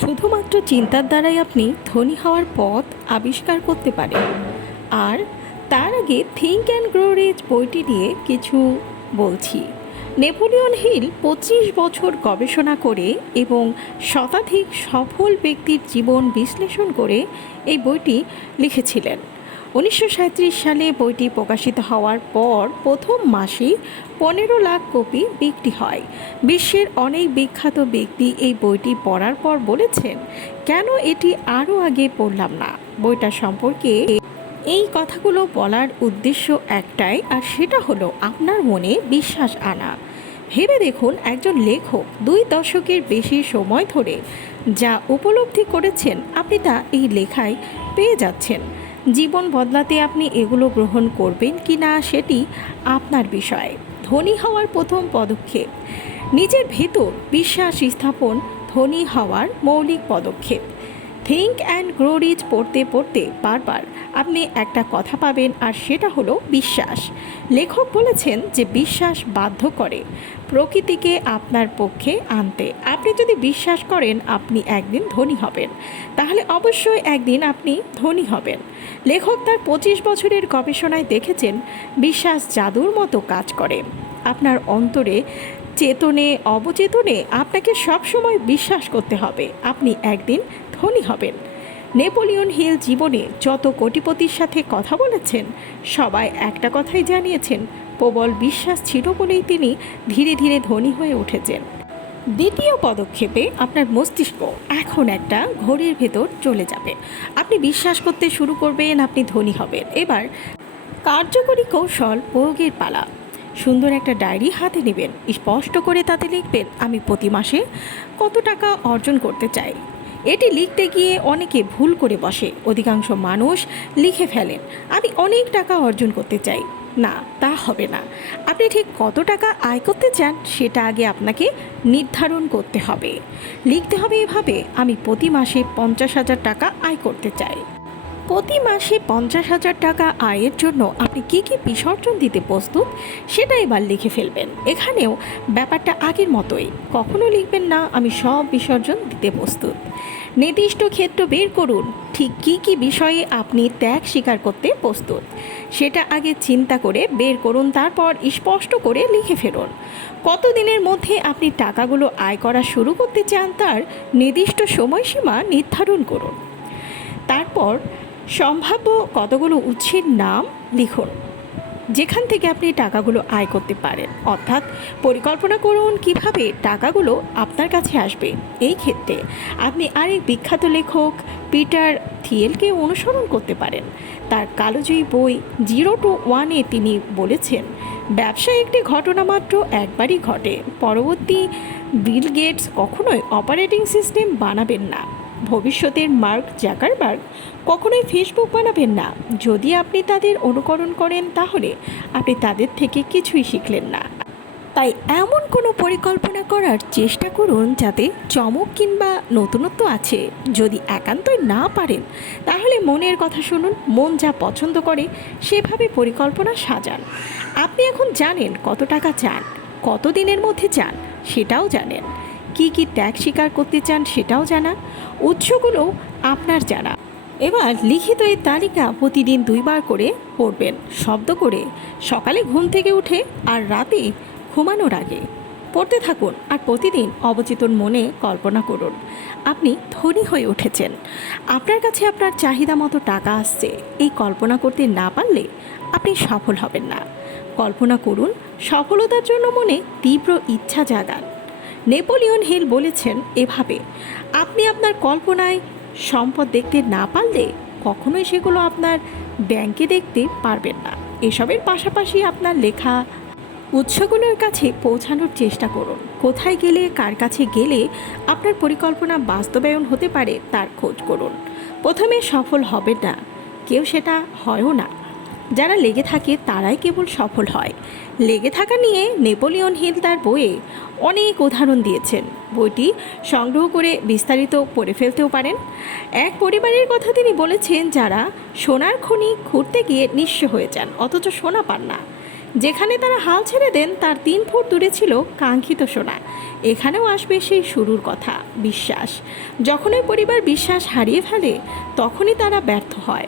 শুধুমাত্র চিন্তার দ্বারাই আপনি ধনী হওয়ার পথ আবিষ্কার করতে পারেন। আর তার আগে থিঙ্ক অ্যান্ড গ্রো রিচ বইটি নিয়ে কিছু বলছি। নেপোলিয়ন হিল পঁচিশ বছর গবেষণা করে এবং শতাধিক সফল ব্যক্তির জীবন বিশ্লেষণ করে এই বইটি লিখেছিলেন। উনিশশো সালে বইটি প্রকাশিত হওয়ার পর প্রথম মাসেই পনেরো লাখ কপি বিক্রি হয়। বিশ্বের অনেক বিখ্যাত ব্যক্তি এই বইটি পড়ার পর বলেছেন, কেন এটি আরও আগে পড়লাম না? বইটা সম্পর্কে এই কথাগুলো বলার উদ্দেশ্য একটাই, আর সেটা হলো আপনার মনে বিশ্বাস আনা। ভেবে দেখুন, একজন লেখক দুই দশকের বেশি সময় ধরে যা উপলব্ধি করেছেন, আপনি তা এই লেখায় পেয়ে যাচ্ছেন। জীবন বদলাতে আপনি এগুলো গ্রহণ করবেন কি না সেটি আপনার বিষয়। ধনী হওয়ার প্রথম পদক্ষেপ। নিজের ভেতর বিশ্বাস স্থাপন ধনী হওয়ার মৌলিক পদক্ষেপ। থিঙ্ক অ্যান্ড গ্রো রিচ পড়তে পড়তে বারবার আপনি একটা কথা পাবেন আর সেটা হলো বিশ্বাস। লেখক বলেছেন যে বিশ্বাস বাধ্য করে প্রকৃতিকে আপনার পক্ষে আনতে। আপনি যদি বিশ্বাস করেন আপনি একদিন ধনী হবেন। তাহলে অবশ্যই একদিন আপনি ধনী হবেন। লেখক তার পঁচিশ বছরের গবেষণায় দেখেছেন, বিশ্বাস জাদুর মতো কাজ করে। আপনার অন্তরে চেতনে, অবচেতনে আপনাকে সবসময় বিশ্বাস করতে হবে। আপনি একদিন ধনী হবেন। নেপোলিয়ন হিল জীবনে যত কোটিপতির সাথে কথা বলেছেন, সবাই একটা কথাই জানিয়েছেন, প্রবল বিশ্বাস ছিল বলেই তিনি ধীরে ধীরে ধনী হয়ে উঠেছেন। দ্বিতীয় পদক্ষেপে আপনার মস্তিষ্ক এখন একটা ঘড়ির ভেতর চলে যাবে। আপনি বিশ্বাস করতে শুরু করবেন, আপনি ধনী হবেন। এবার কার্যকরী কৌশল প্রয়োগের পালা। সুন্দর একটা ডায়েরি হাতে নেবেন। স্পষ্ট করে তাতে লিখবেন, আমি প্রতি মাসে কত টাকা অর্জন করতে চাই? এটি লিখতে গিয়ে অনেকে ভুল করে বসে। অধিকাংশ মানুষ লিখে ফেলেন, আমি অনেক টাকা অর্জন করতে চাই। না, তা হবে না। আপনি ঠিক কত টাকা আয় করতে চান, সেটা আগে আপনাকে নির্ধারণ করতে হবে। লিখতে হবে এভাবে, আমি প্রতি মাসে পঞ্চাশ হাজার টাকা আয় করতে চাই। প্রতি মাসে পঞ্চাশ হাজার টাকা আয়ের জন্য আপনি কী কী বিসর্জন দিতে প্রস্তুত, সেটা এবার লিখে ফেলবেন। এখানেও ব্যাপারটা আগের মতোই। কখনো লিখবেন না, আমি সব বিসর্জন দিতে প্রস্তুত। নির্দিষ্ট ক্ষেত্র বের করুন, ঠিক কী কী বিষয়ে আপনি ত্যাগ স্বীকার করতে প্রস্তুত। সেটা আগে চিন্তা করে বের করুন, তারপর স্পষ্ট করে লিখে ফেরুন কত দিনের মধ্যে আপনি টাকাগুলো আয় করা শুরু করতে চান, তার নির্দিষ্ট সময়সীমা নির্ধারণ করুন। তারপর সম্ভাব্য কতগুলো উৎসের নাম লিখুন, যেখান থেকে আপনি টাকাগুলো আয় করতে পারেন। অর্থাৎ পরিকল্পনা করুন কীভাবে টাকাগুলো আপনার কাছে আসবে। এই ক্ষেত্রে আপনি আরেক বিখ্যাত লেখক পিটার থিয়েলকে অনুসরণ করতে পারেন। তার কালোজয়ী বই জিরো টু ওয়ানে তিনি বলেছেন ব্যবসা একটি ঘটনা মাত্র একবারই ঘটে। পরবর্তী বিল গেটস কখনোই অপারেটিং সিস্টেম বানাবেন না। ভবিষ্যতের মার্ক জাকারবার্গ কখনোই ফেসবুক বানাবেন না। যদি আপনি তাদের অনুকরণ করেন, তাহলে আপনি তাদের থেকে কিছুই শিখলেন না। তাই এমন কোনো পরিকল্পনা করার চেষ্টা করুন যাতে চমক কিংবা নতুনত্ব আছে। যদি একান্তই না পারেন, তাহলে মনের কথা শুনুন, মন যা পছন্দ করে, সেভাবে পরিকল্পনা সাজান। আপনি এখন জানেন কত টাকা চান কত দিনের মধ্যে চান, সেটাও জানেন। কি কি ত্যাগ স্বীকার করতে চান সেটাও জানা। উৎসগুলো আপনার জানা। এবার লিখিত এই তালিকা প্রতিদিন দুইবার করে পড়বেন। শব্দ করে সকালে ঘুম থেকে উঠে আর রাতে ঘুমানোর আগে। পড়তে থাকুন আর প্রতিদিন অবচেতন মনে কল্পনা করুন। আপনি ধনী হয়ে উঠেছেন। আপনার কাছে আপনার চাহিদা মতো টাকা আসছে। এই কল্পনা করতে না পারলে আপনি সফল হবেন না। কল্পনা করুন, সফলতার জন্য মনে তীব্র ইচ্ছা জাগান। নেপোলিয়ন হিল বলেছেন এভাবে, আপনি আপনার কল্পনায় সম্পদ দেখতে না পারলে কখনোই সেগুলো আপনার ব্যাংকে দেখতে পারবেন না। এসবের পাশাপাশি আপনার লেখা উৎসগুলোর কাছে পৌঁছানোর চেষ্টা করুন। কোথায় গেলে, কার কাছে গেলে আপনার পরিকল্পনা বাস্তবায়ন হতে পারে তার খোঁজ করুন। প্রথমে সফল হবে না, কেউ সেটা হয়ও না। যারা লেগে থাকে তারাই কেবল সফল হয়। লেগে থাকা নিয়ে নেপোলিয়ন হিল তার বইয়ে অনেক উদাহরণ দিয়েছেন। বইটি সংগ্রহ করে বিস্তারিত পড়ে ফেলতেও পারেন। এক পরিবারের কথা তিনি বলেছেন, যারা সোনার খনি ঘুরতে গিয়ে নিঃস্ব হয়ে যান, অথচ সোনা পান না। যেখানে তারা হাল ছেড়ে দেন, তার তিন ফুট দূরে ছিল কাঙ্ক্ষিত সোনা। এখানেও আসবে সেই শুরুর কথা, বিশ্বাস। যখন ওই পরিবার বিশ্বাস হারিয়ে ফেলে, তখনই তারা ব্যর্থ হয়।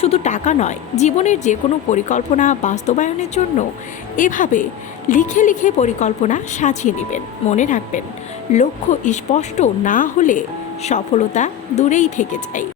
শুধু টাকা নয়, জীবনের যে কোনো পরিকল্পনা বাস্তবায়নের জন্য এভাবে লিখে লিখে পরিকল্পনা সাজিয়ে নেবেন, মনে রাখবেন। লক্ষ্য স্পষ্ট না হলে সফলতা দূরেই থেকে যায়।